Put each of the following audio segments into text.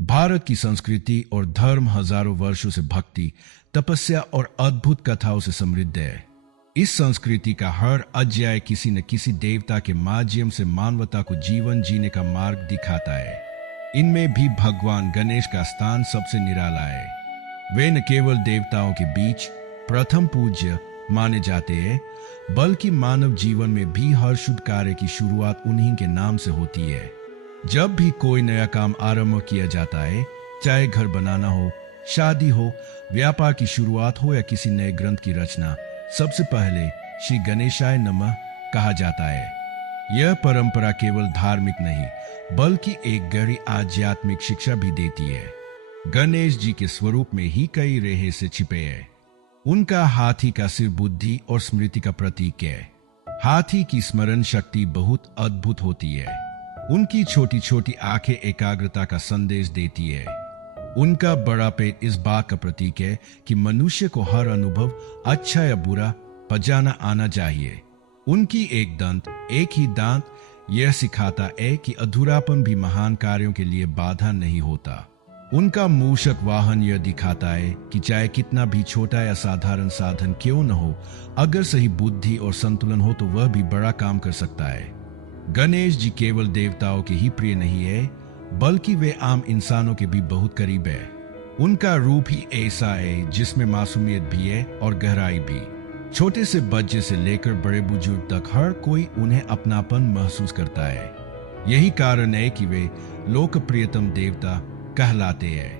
भारत की संस्कृति और धर्म हजारों वर्षों से भक्ति, तपस्या और अद्भुत कथाओं से समृद्ध है। इस संस्कृति का हर अध्याय किसी न किसी देवता के माध्यम से मानवता को जीवन जीने का मार्ग दिखाता है। इनमें भी भगवान गणेश का स्थान सबसे निराला है। वे न केवल देवताओं के बीच प्रथम पूज्य माने जाते हैं, बल्कि मानव जीवन में भी हर शुभ कार्य की शुरुआत उन्हीं के नाम से होती है। जब भी कोई नया काम आरंभ किया जाता है, चाहे घर बनाना हो, शादी हो, व्यापार की शुरुआत हो या किसी नए ग्रंथ की रचना, सबसे पहले श्री गणेशाय नमः कहा जाता है। यह परंपरा केवल धार्मिक नहीं, बल्कि एक गहरी आध्यात्मिक शिक्षा भी देती है। गणेश जी के स्वरूप में ही कई रहस्य छिपे हैं। उनका हाथी का सिर बुद्धि और स्मृति का प्रतीक है। हाथी की स्मरण शक्ति बहुत अद्भुत होती है। उनकी छोटी छोटी आंखें एकाग्रता का संदेश देती है। उनका बड़ा पेट इस बात का प्रतीक है कि मनुष्य को हर अनुभव, अच्छा या बुरा, पजाना आना चाहिए। उनकी एक दंत, एक ही दांत यह सिखाता है कि अधूरापन भी महान कार्यों के लिए बाधा नहीं होता। उनका मूषक वाहन यह दिखाता है कि चाहे कितना भी छोटा या साधारण साधन क्यों न हो, अगर सही बुद्धि और संतुलन हो तो वह भी बड़ा काम कर सकता है। गणेश जी केवल देवताओं के ही प्रिय नहीं है, बल्कि वे आम इंसानों के भी बहुत करीब है। उनका रूप ही ऐसा है जिसमें मासूमियत भी है और गहराई भी। छोटे से बच्चे से लेकर बड़े बुजुर्ग तक हर कोई उन्हें अपनापन महसूस करता है। यही कारण है कि वे लोकप्रियतम देवता कहलाते हैं।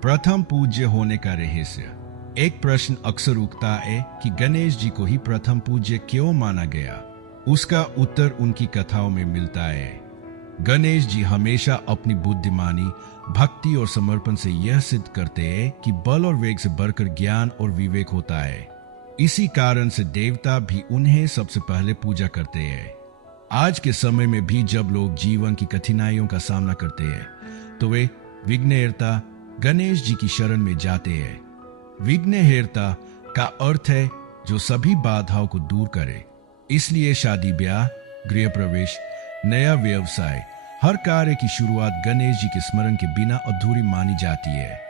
प्रथम पूज्य होने का रहस्य। एक प्रश्न अक्सर उठता है कि गणेश जी को ही प्रथम पूज्य क्यों माना गया। उसका उत्तर उनकी कथाओं में मिलता है। गणेश जी हमेशा अपनी बुद्धिमानी, भक्ति और समर्पण से यह सिद्ध करते हैं कि बल और वेग से बढ़कर ज्ञान और विवेक होता है। इसी कारण से देवता भी उन्हें सबसे पहले पूजा करते हैं। आज के समय में भी जब लोग जीवन की कठिनाइयों का सामना करते हैं, तो वे विघ्नहर्ता गणेश जी की शरण में जाते हैं। विघ्नहर्ता का अर्थ है जो सभी बाधाओं को दूर करे। इसलिए शादी ब्याह, गृह प्रवेश, नया व्यवसाय, हर कार्य की शुरुआत गणेश जी के स्मरण के बिना अधूरी मानी जाती है।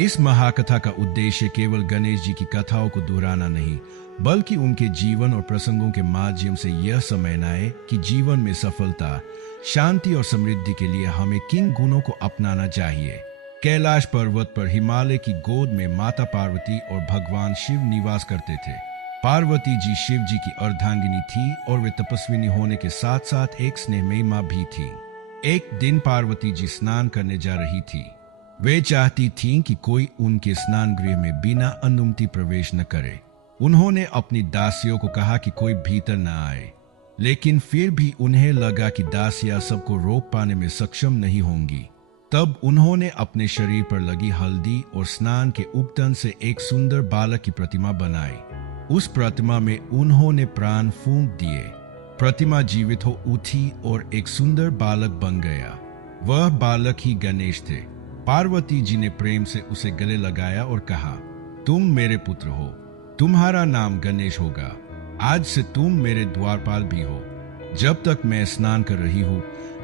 इस महाकथा का उद्देश्य केवल गणेश जी की कथाओं को दोहराना नहीं, बल्कि उनके जीवन और प्रसंगों के माध्यम से यह समझना है कि जीवन में सफलता, शांति और समृद्धि के लिए हमें किन गुणों को अपनाना चाहिए। कैलाश पर्वत पर हिमालय की गोद में माता पार्वती और भगवान शिव निवास करते थे। पार्वती जी शिव जी की अर्धांगिनी थी और वे तपस्विनी होने के साथ साथ एक स्नेहमयी मां भी थी। एक दिन पार्वती जी स्नान करने जा रही थी। वे चाहती थीं कि कोई उनके स्नान गृह में बिना अनुमति प्रवेश न करे। उन्होंने अपनी दासियों को कहा कि कोई भीतर न आए, लेकिन फिर भी उन्हें लगा कि दासियां सबको रोक पाने में सक्षम नहीं होंगी। तब उन्होंने अपने शरीर पर लगी हल्दी और स्नान के उपटन से एक सुंदर बालक की प्रतिमा बनाई। उस प्रतिमा में उन्होंने प्राण फूंक दिए। प्रतिमा जीवित हो उठी और एक सुंदर बालक बन गया। वह बालक ही गणेश थे। पार्वती जी ने प्रेम से उसे गले लगाया और कहा, तुम मेरे पुत्र हो, तुम्हारा नाम गणेश होगा। आज से तुम मेरे द्वारपाल भी हो। जब तक मैं स्नान कर रही हूँ,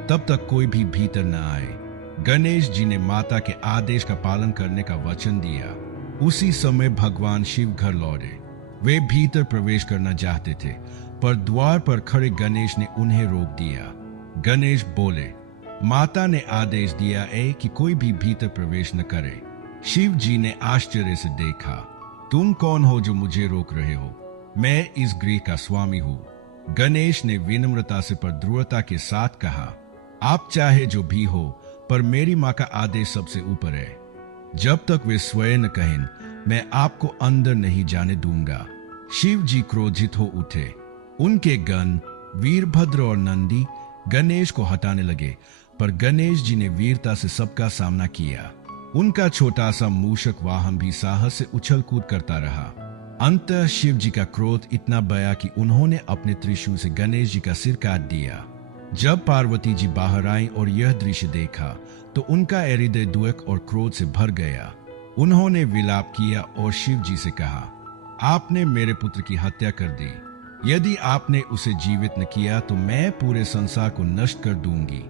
तब तक कोई भी भीतर न आए। गणेश जी ने माता के आदेश का पालन करने का वचन दिया। उसी समय भगवान शिव घर लौटे। वे भीतर प्रवेश करना चाहते थे, पर द्वार पर खड़े गणेश ने उन्हें रोक दिया। गणेश बोले, माता ने आदेश दिया है कि कोई भी भीतर प्रवेश न करे। शिव जी ने आश्चर्य से देखा, तुम कौन हो जो मुझे रोक रहे हो? मैं इस गृह का स्वामी हूँ। गणेश ने विनम्रता से पर दृढ़ता के साथ कहा, आप चाहे जो भी हो, पर मेरी माँ का आदेश सबसे ऊपर है। जब तक वे स्वयं न कहें, मैं आपको अंदर नहीं जाने दूंगा। शिव जी क्रोधित हो उठे। उनके गण वीरभद्र और नंदी गणेश को हटाने लगे, पर गणेश जी ने वीरता से सबका सामना किया। उनका छोटा सा मूषक वाहन भी साहस से उछल कूद करता रहा। अंततः शिव जी का क्रोध इतना बया कि उन्होंने अपने त्रिशूल से गणेश जी का सिर काट दिया। जब पार्वती जी बाहर आई और यह दृश्य देखा, तो उनका हृदय दुख और क्रोध से भर गया। उन्होंने विलाप किया और शिव जी से कहा, आपने मेरे पुत्र की हत्या कर दी। यदि आपने उसे जीवित न किया तो मैं पूरे संसार को नष्ट कर दूंगी।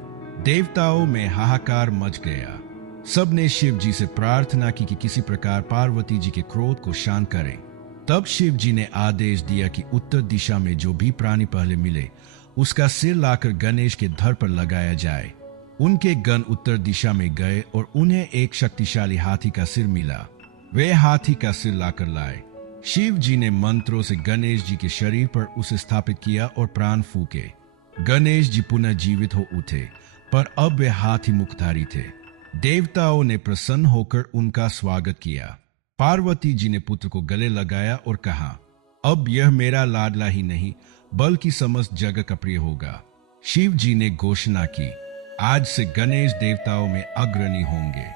देवताओं में हाहाकार मच गया। सबने शिव जी से प्रार्थना की कि किसी प्रकार पार्वती जी के क्रोध को शांत करें। तब शिव जी ने आदेश दिया कि उत्तर दिशा में जो भी प्राणी पहले मिले उसका सिर लाकर गणेश के धड़ पर लगाया जाए। उनके गण उत्तर दिशा में गए और उन्हें एक शक्तिशाली हाथी का सिर मिला। वे हाथी का सिर लाकर लाए। शिव जी ने मंत्रों से गणेश जी के शरीर पर उसे स्थापित किया और प्राण फूके। गणेश जी पुनः जीवित हो उठे, पर अब वे हाथी मुखधारी थे। देवताओं ने प्रसन्न होकर उनका स्वागत किया। पार्वती जी ने पुत्र को गले लगाया और कहा, अब यह मेरा लाडला ही नहीं बल्कि समस्त जगत का प्रिय होगा। शिव जी ने घोषणा की, आज से गणेश देवताओं में अग्रणी होंगे।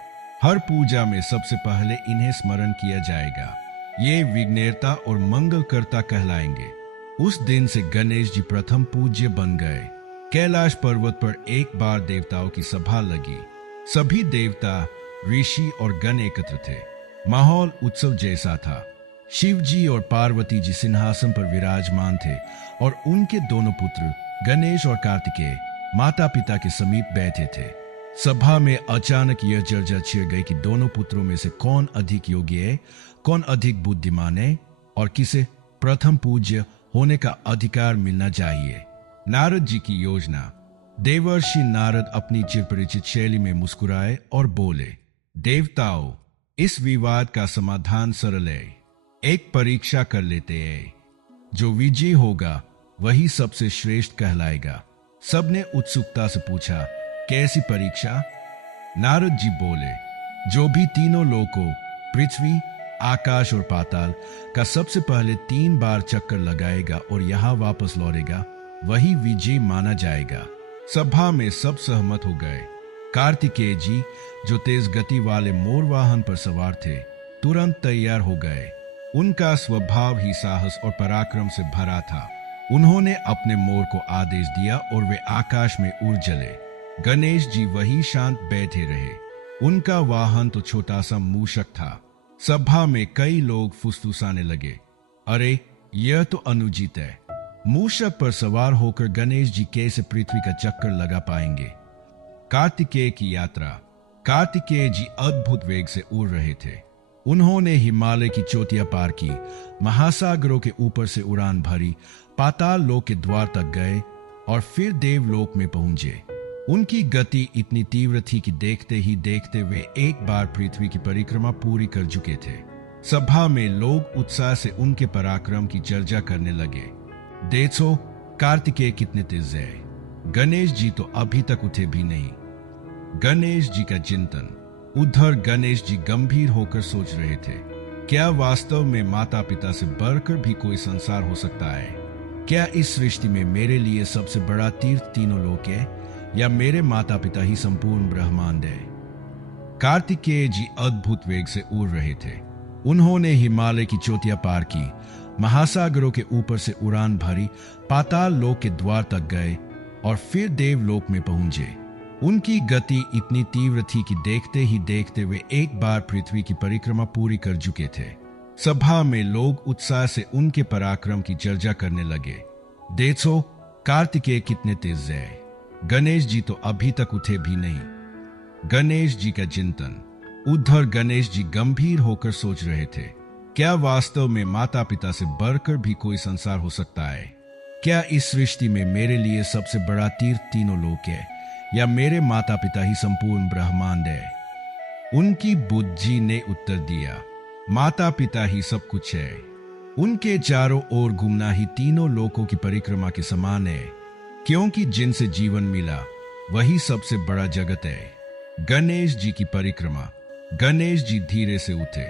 हर पूजा में सबसे पहले इन्हें स्मरण किया जाएगा। ये विघ्नेता और मंगलकर्ता कहलाएंगे। उस दिन से गणेश जी प्रथम पूज्य बन गए। कैलाश पर्वत पर एक बार देवताओं की सभा लगी। सभी देवता, ऋषि और गण एकत्र थे। माहौल उत्सव जैसा था। शिव जी और पार्वती जी सिंहासन पर विराजमान थे और उनके दोनों पुत्र गणेश और कार्तिकेय माता पिता के समीप बैठे थे। सभा में अचानक यह चर्चा छिड़ गई कि दोनों पुत्रों में से कौन अधिक योग्य है, कौन अधिक बुद्धिमान है और किसे प्रथम पूज्य होने का अधिकार मिलना चाहिए। नारद जी की योजना। देवर्षि नारद अपनी चिरपरिचित शैली में मुस्कुराए और बोले, देवताओं, इस विवाद का समाधान सरल है। एक परीक्षा कर लेते हैं। जो विजयी होगा वही सबसे श्रेष्ठ कहलाएगा। सबने उत्सुकता से पूछा, कैसी परीक्षा? नारद जी बोले, जो भी तीनों लोकों पृथ्वी, आकाश और पाताल का सबसे पहले 3 बार चक्कर लगाएगा और यहाँ वापस लौटेगा वही विजयी माना जाएगा। सभा में सब सहमत हो गए। कार्तिकेय जी, जो तेज गति वाले मोर वाहन पर सवार थे, तुरंत तैयार हो गए। उनका स्वभाव ही साहस और पराक्रम से भरा था। उन्होंने अपने मोर को आदेश दिया और वे आकाश में उड़ चले। गणेश जी वही शांत बैठे रहे। उनका वाहन तो छोटा सा मूषक था। सभा में कई लोग फुसफुसाने लगे, अरे यह तो अनुचित है। मूषक पर सवार होकर गणेश जी कैसे पृथ्वी का चक्कर लगा पाएंगे? कार्तिकेय की यात्रा। कार्तिकेय जी अद्भुत वेग से उड़ रहे थे। उन्होंने हिमालय की चोटियां पार की, महासागरों के ऊपर से उड़ान भरी, पाताल लोक के द्वार तक गए और फिर देवलोक में पहुंचे। उनकी गति इतनी तीव्र थी कि देखते ही देखते वे एक बार पृथ्वी की परिक्रमा पूरी कर चुके थे। सभा में लोग उत्साह से उनके पराक्रम की चर्चा करने लगे। देखो, कार्तिकेय कितने तेज है। गणेश जी तो अभी तक उठे भी नहीं। गणेश जी का चिंतन। उधर गणेश जी गंभीर होकर सोच रहे थे, क्या वास्तव में माता पिता से बढ़कर भी कोई संसार हो सकता है? क्या इस सृष्टि में मेरे लिए सबसे बड़ा तीर्थ तीनों लोक है, या मेरे माता पिता ही संपूर्ण ब्रह्मांड है? कार्तिकेय जी अद्भुत वेग से उड़ रहे थे। उन्होंने हिमालय की चोटियां पार की, महासागरों के ऊपर से उड़ान भरी, पाताल लोक के द्वार तक गए और फिर देवलोक में पहुंचे। उनकी गति इतनी तीव्र थी कि देखते ही देखते वे एक बार पृथ्वी की परिक्रमा पूरी कर चुके थे। सभा में लोग उत्साह से उनके पराक्रम की चर्चा करने लगे। देखो, कार्तिकेय कितने तेज है। गणेश जी तो अभी तक उठे भी नहीं। गणेश जी का चिंतन। उधर गणेश जी गंभीर होकर सोच रहे थे, क्या वास्तव में माता पिता से बढ़कर भी कोई संसार हो सकता है? क्या इस सृष्टि में मेरे लिए सबसे बड़ा तीर्थ तीनों लोक है, या मेरे माता पिता ही संपूर्ण ब्रह्मांड है? उनकी बुद्धि ने उत्तर दिया, माता पिता ही सब कुछ है। उनके चारों ओर घूमना ही तीनों लोकों की परिक्रमा के समान है, क्योंकि जिनसे जीवन मिला वही सबसे बड़ा जगत है। गणेश जी की परिक्रमा। गणेश जी धीरे से उठे।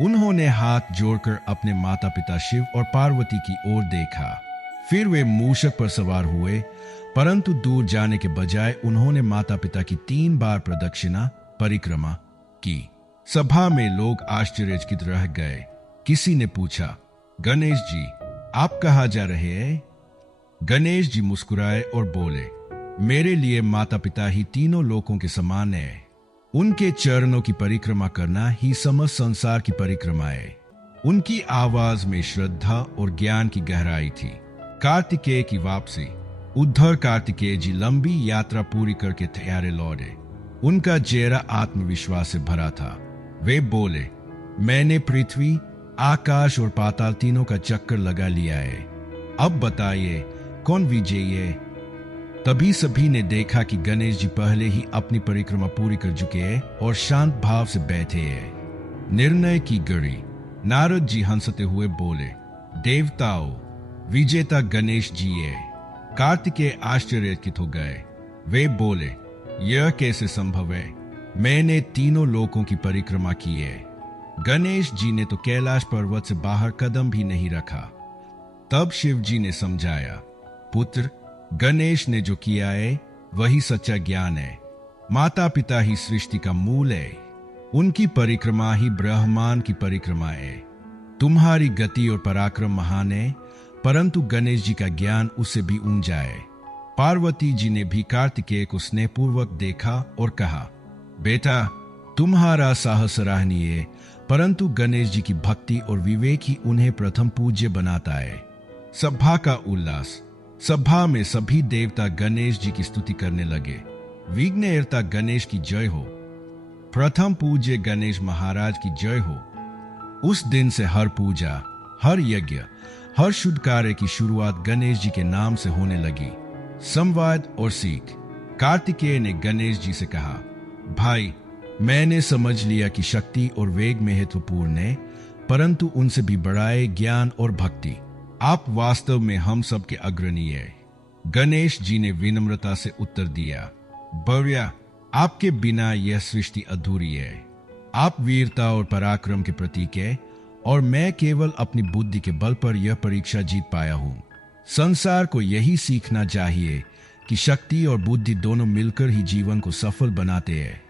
उन्होंने हाथ जोड़कर अपने माता पिता शिव और पार्वती की ओर देखा। फिर वे मूषक पर सवार हुए, परंतु दूर जाने के बजाय उन्होंने माता पिता की 3 बार प्रदक्षिणा परिक्रमा की। सभा में लोग आश्चर्यचकित रह गए। किसी ने पूछा, गणेश जी, आप कहाँ जा रहे हैं? गणेश जी मुस्कुराए और बोले, मेरे लिए माता पिता ही तीनों लोकों के समान है। उनके चरणों की परिक्रमा करना ही समस्त संसार की परिक्रमा है। उनकी आवाज में श्रद्धा और ज्ञान की गहराई थी। कार्तिकेय की वापसी। उद्धर कार्तिकेय जी लंबी यात्रा पूरी करके तैयार लौटे। उनका चेहरा आत्मविश्वास से भरा था। वे बोले, मैंने पृथ्वी, आकाश और पाताल तीनों का चक्कर लगा लिया है। अब बताइए कौन विजयी है। तभी सभी ने देखा कि गणेश जी पहले ही अपनी परिक्रमा पूरी कर चुके हैं और शांत भाव से बैठे हैं। निर्णय की घड़ी। नारद जी हंसते हुए बोले, देवताओं, विजेता गणेश जी है। कार्तिकेय आश्चर्यचकित हो गए। वे बोले, यह कैसे संभव है? मैंने तीनों लोकों की परिक्रमा की है। गणेश जी ने तो कैलाश पर्वत से बाहर कदम भी नहीं रखा। तब शिव जी ने समझाया, पुत्र, गणेश ने जो किया है वही सच्चा ज्ञान है। माता पिता ही सृष्टि का मूल है। उनकी परिक्रमा ही ब्रह्मांड की परिक्रमा है। तुम्हारी गति और पराक्रम महान है, परंतु गणेश जी का ज्ञान उससे भी ऊंचा है। पार्वती जी ने भी कार्तिकेय को स्नेहपूर्वक देखा और कहा, बेटा, तुम्हारा साहस सराहनीय है, परंतु गणेश जी की भक्ति और विवेक ही उन्हें प्रथम पूज्य बनाता है। सभा का उल्लास। सभा में सभी देवता गणेश जी की स्तुति करने लगे। विघ्नहर्ता गणेश की जय हो। प्रथम पूज्य गणेश महाराज की जय हो। उस दिन से हर पूजा, हर यज्ञ, हर शुभ कार्य की शुरुआत गणेश जी के नाम से होने लगी। संवाद और सीख। कार्तिकेय ने गणेश जी से कहा, भाई, मैंने समझ लिया कि शक्ति और वेग महत्वपूर्ण है, परंतु उनसे भी बड़ा है ज्ञान और भक्ति। आप वास्तव में हम सब के अग्रणी है। गणेश जी ने विनम्रता से उत्तर दिया, भव्या, आपके बिना यह सृष्टि अधूरी है। आप वीरता और पराक्रम के प्रतीक है और मैं केवल अपनी बुद्धि के बल पर यह परीक्षा जीत पाया हूं। संसार को यही सीखना चाहिए कि शक्ति और बुद्धि दोनों मिलकर ही जीवन को सफल बनाते हैं।